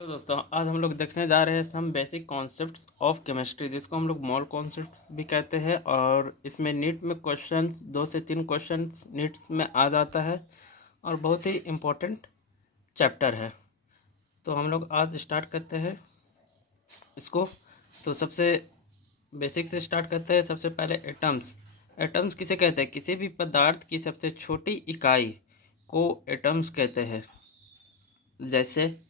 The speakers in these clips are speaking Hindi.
तो दोस्तों आज हम लोग देखने जा रहे हैं some basic concepts of chemistry, जिसको हम लोग मॉल कॉन्सेप्ट्स भी कहते हैं। और इसमें नीट में क्वेश्चंस 2 से 3 क्वेश्चंस नीट्स में आ जाता है और बहुत ही इम्पोर्टेंट चैप्टर है। तो हम लोग आज स्टार्ट करते हैं इसको। तो सबसे बेसिक से स्टार्ट करते हैं। सबसे पहले एटम्स। एटम्स किसे कहते हैं? किसी भी पदार्थ की सबसे छोटी इकाई को एटम्स कहते हैं। जैसे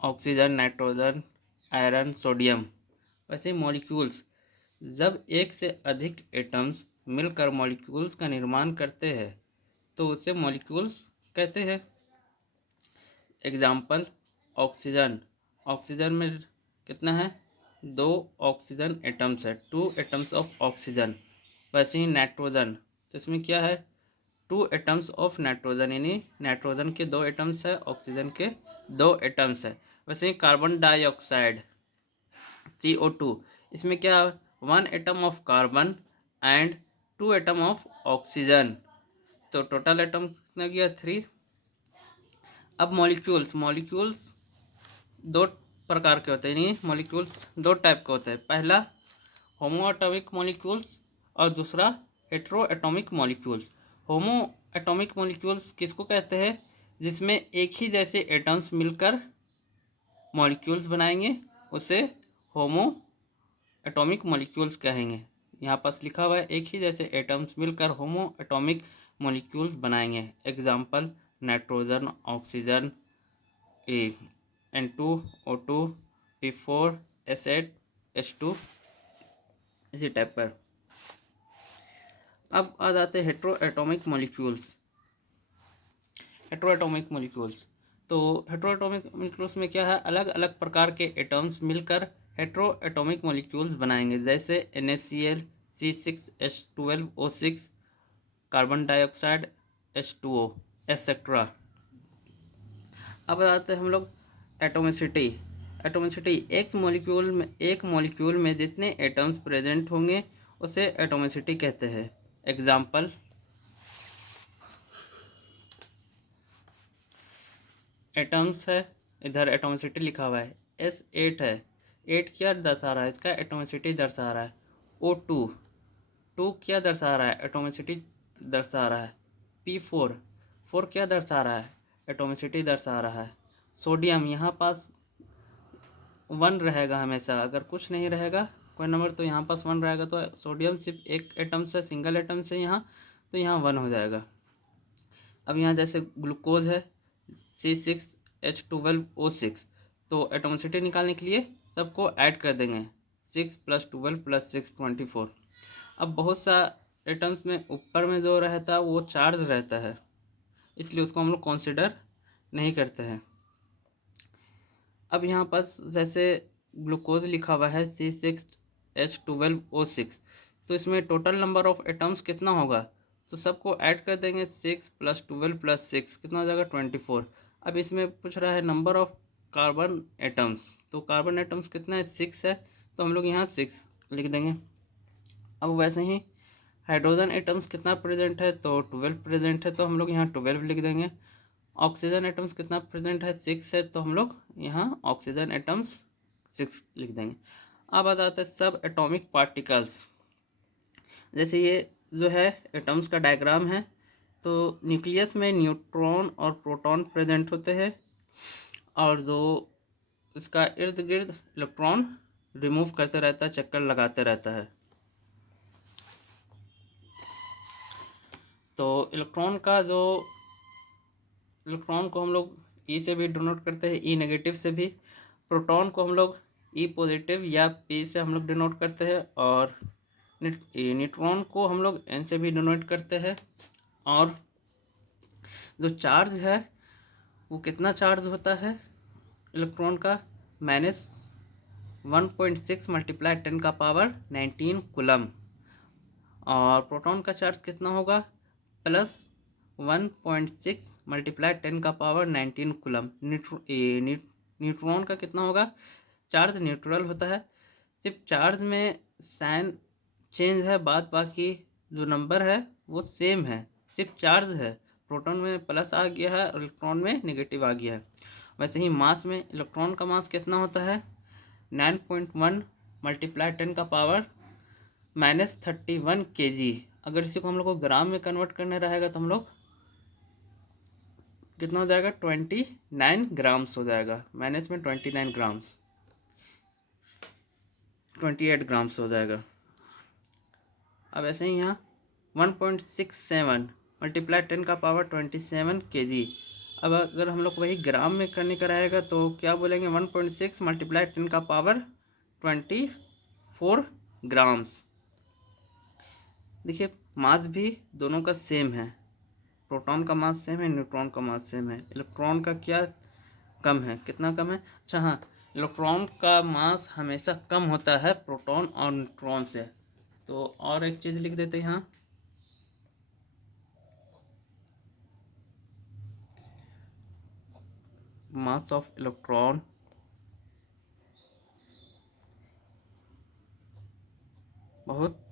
ऑक्सीजन, नाइट्रोजन, आयरन, सोडियम। वैसे मॉलिक्यूल्स, जब एक से अधिक एटम्स मिलकर मॉलिक्यूल्स का निर्माण करते हैं तो उसे मॉलिक्यूल्स कहते हैं। Example oxygen. ऑक्सीजन में कितना है? 2 ऑक्सीजन एटम्स है, 2 एटम्स ऑफ ऑक्सीजन। वैसे ही नाइट्रोजन, तो इसमें क्या है? 2 एटम्स ऑफ नाइट्रोजन, यानी नाइट्रोजन के 2 एटम्स है, ऑक्सीजन के 2 एटम्स है। वैसे ही कार्बन डाइऑक्साइड CO2, इसमें क्या? 1 atom of carbon and 2 atom of oxygen. तो टोटल एटम कितना गया? 3। अब मॉलिक्यूल्स। मॉलिक्यूल्स 2 प्रकार के होते हैं, यानी मॉलिक्यूल्स 2 टाइप के होते हैं। पहला होमो एटॉमिक मॉलिक्यूल्स और दूसरा हेट्रो एटॉमिक मॉलिक्यूल्स। होमो एटॉमिक मॉलिक्यूल्स किसको कहते हैं? जिसमें एक ही जैसे एटम्स मिलकर मॉलिक्यूल्स बनाएंगे, उसे होमो एटॉमिक मॉलिक्यूल्स कहेंगे। यहाँ पास लिखा हुआ है एक ही जैसे एटम्स मिलकर होमो एटॉमिक मॉलिक्यूल्स बनाएंगे। Example nitrogen, oxygen, N2O2, P4S8, H2, इसी टाइप पर। अब आ जाते हैं hetero atomic molecules. Hetero atomic molecules, तो हेट्रो एटॉमिक मॉलिक्यूल्स में क्या है? अलग अलग प्रकार के एटम्स मिलकर हेट्रो एटॉमिक मॉलिक्यूल्स बनाएंगे। जैसे NaCl, C6H12O6, carbon dioxide, H2O, etcetera. अब आते हैं हम लोग एटोमिसिटी। एटोमिसिटी, एक मॉलिक्यूल में जितने एटम्स प्रेजेंट होंगे उसे एटोमिसिटी कहते हैं। एग्जाम्पल एटम्स है, इधर एटोमिसिटी लिखा हुआ है। S8 है, 8 क्या दर्शा रहा है? इसका एटोमिसिटी दर्शा रहा है। O2, 2 क्या दर्शा रहा है? एटोमिसिटी दर्शा रहा है। P4, 4 क्या दर्शा रहा है? एटोमिसिटी दर्शा रहा है। सोडियम, यहाँ पास 1 रहेगा हमेशा, अगर कुछ नहीं रहेगा कोई नंबर तो यहाँ पास 1 रहेगा। तो सोडियम सिर्फ एक एटम से, सिंगल एटम से यहाँ, तो यहाँ 1 हो जाएगा। अब यहाँ जैसे ग्लूकोज है, C6H12O6, तो एटोमिसिटी निकालने के लिए सबको ऐड कर देंगे। 6 + 12 + 6 24। अब बहुत सा एटम्स में ऊपर में जो रहता है वो चार्ज रहता है, इसलिए उसको हम लोग कंसिडर नहीं करते हैं। अब यहाँ पास जैसे ग्लूकोज लिखा हुआ है C6H12O6, तो इसमें टोटल नंबर ऑफ एटम्स कितना होगा? तो सबको ऐड कर देंगे। 6 + 12 + 6 कितना हो जाएगा? 24। अब इसमें पूछ रहा है नंबर ऑफ कार्बन एटम्स, तो कार्बन एटम्स कितना है? 6 है, तो हम लोग यहाँ 6 लिख देंगे। अब वैसे ही हाइड्रोजन एटम्स कितना प्रेजेंट है? तो 12 प्रेजेंट है, तो हम लोग यहाँ 12 लिख देंगे। ऑक्सीजन एटम्स कितना प्रेजेंट है? 6 है, तो हम लोग यहाँ ऑक्सीजन एटम्स 6 लिख देंगे। अब आ जाता है सब एटॉमिक पार्टिकल्स। जैसे ये जो है एटम्स का डायग्राम है, तो न्यूक्लियस में न्यूट्रॉन और प्रोटॉन प्रेजेंट होते हैं, और जो इसका इर्द गिर्द इलेक्ट्रॉन रिमूव करते रहता है, चक्कर लगाते रहता है। तो इलेक्ट्रॉन को हम लोग ई से भी डिनोट करते हैं, ई नेगेटिव से भी। प्रोटॉन को हम लोग ई पॉजिटिव या पी से हम लोग डिनोट करते हैं, और न्यूट्रॉन को हम लोग एन से भी डिनोट करते हैं। और जो चार्ज है वो कितना चार्ज होता है इलेक्ट्रॉन का? -1.6 × 10⁻19 कूलम। और प्रोटॉन का चार्ज कितना होगा? +1.6 × 10⁻19 कूलम। न्यूट्रॉन का कितना होगा? चार्ज न्यूट्रल होता है, सिर्फ चार्ज में साइन चेंज है, बाद बाकी जो नंबर है वो सेम है, सिर्फ चार्ज है। प्रोटॉन में प्लस आ गया है और इलेक्ट्रॉन में नेगेटिव आ गया है। वैसे ही मास में इलेक्ट्रॉन का मास कितना होता है 9.1 मल्टीप्लाई 10 का पावर -31 kg। अगर इसी को हम लोग को ग्राम में कन्वर्ट करना रहेगा तो हम लोग कितना हो जाएगा 29 ग्राम्स हो जाएगा, माइनस में 29 ग्राम्स, 28 ग्राम्स हो जाएगा। अब ऐसे ही यहाँ 1.67 मल्टीप्लाई 10 का पावर 27 kg। अब अगर हम लोग वही ग्राम में करने का रहेगा तो क्या बोलेंगे 1.6 मल्टीप्लाई 10 का पावर 24 ग्राम्स। देखिए मास भी दोनों का सेम है, प्रोटॉन का मास सेम है, न्यूट्रॉन का मास सेम है। इलेक्ट्रॉन का क्या कम है, कितना कम है? अच्छा हाँ, इलेक्ट्रॉन का मास हमेशा कम होता है प्रोटॉन और न्यूट्रॉन से। तो और एक चीज़ लिख देते हैं यहाँ, मास ऑफ इलेक्ट्रॉन बहुत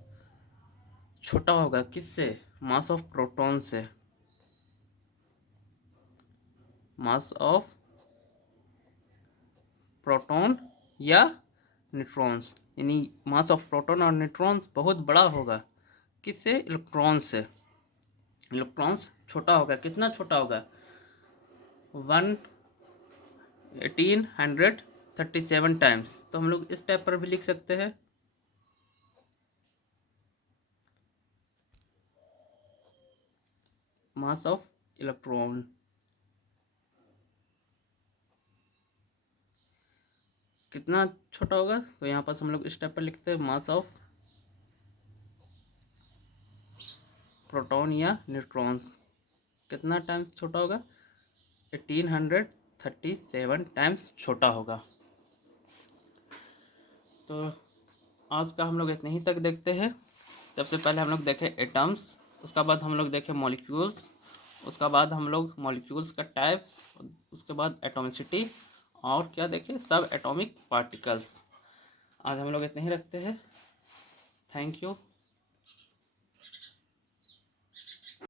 छोटा होगा किससे? मास ऑफ प्रोटॉन से। मास ऑफ प्रोटॉन या न्यूट्रॉन्स, यानी मास ऑफ प्रोटॉन और न्यूट्रॉन्स बहुत बड़ा होगा किससे? इलेक्ट्रॉन से। इलेक्ट्रॉन्स छोटा होगा, कितना छोटा होगा? 1837 टाइम्स। तो हम लोग इस टाइप पर भी लिख सकते हैं, मास ऑफ इलेक्ट्रॉन कितना छोटा होगा? तो यहाँ पर हम लोग इस टाइप पर लिखते हैं, मास ऑफ प्रोटॉन या न्यूट्रॉन्स कितना टाइम्स छोटा होगा? 1837 टाइम्स छोटा होगा। तो आज का हम लोग इतने ही तक देखते हैं। सबसे पहले हम लोग देखें एटम्स, उसका बाद हम लोग देखें मॉलिक्यूल्स, उसका बाद हम लोग मॉलिक्यूल्स का टाइप्स, उसके बाद एटॉमिसिटी, और क्या देखें? सब एटॉमिक पार्टिकल्स। आज हम लोग इतने ही रखते हैं। Thank you.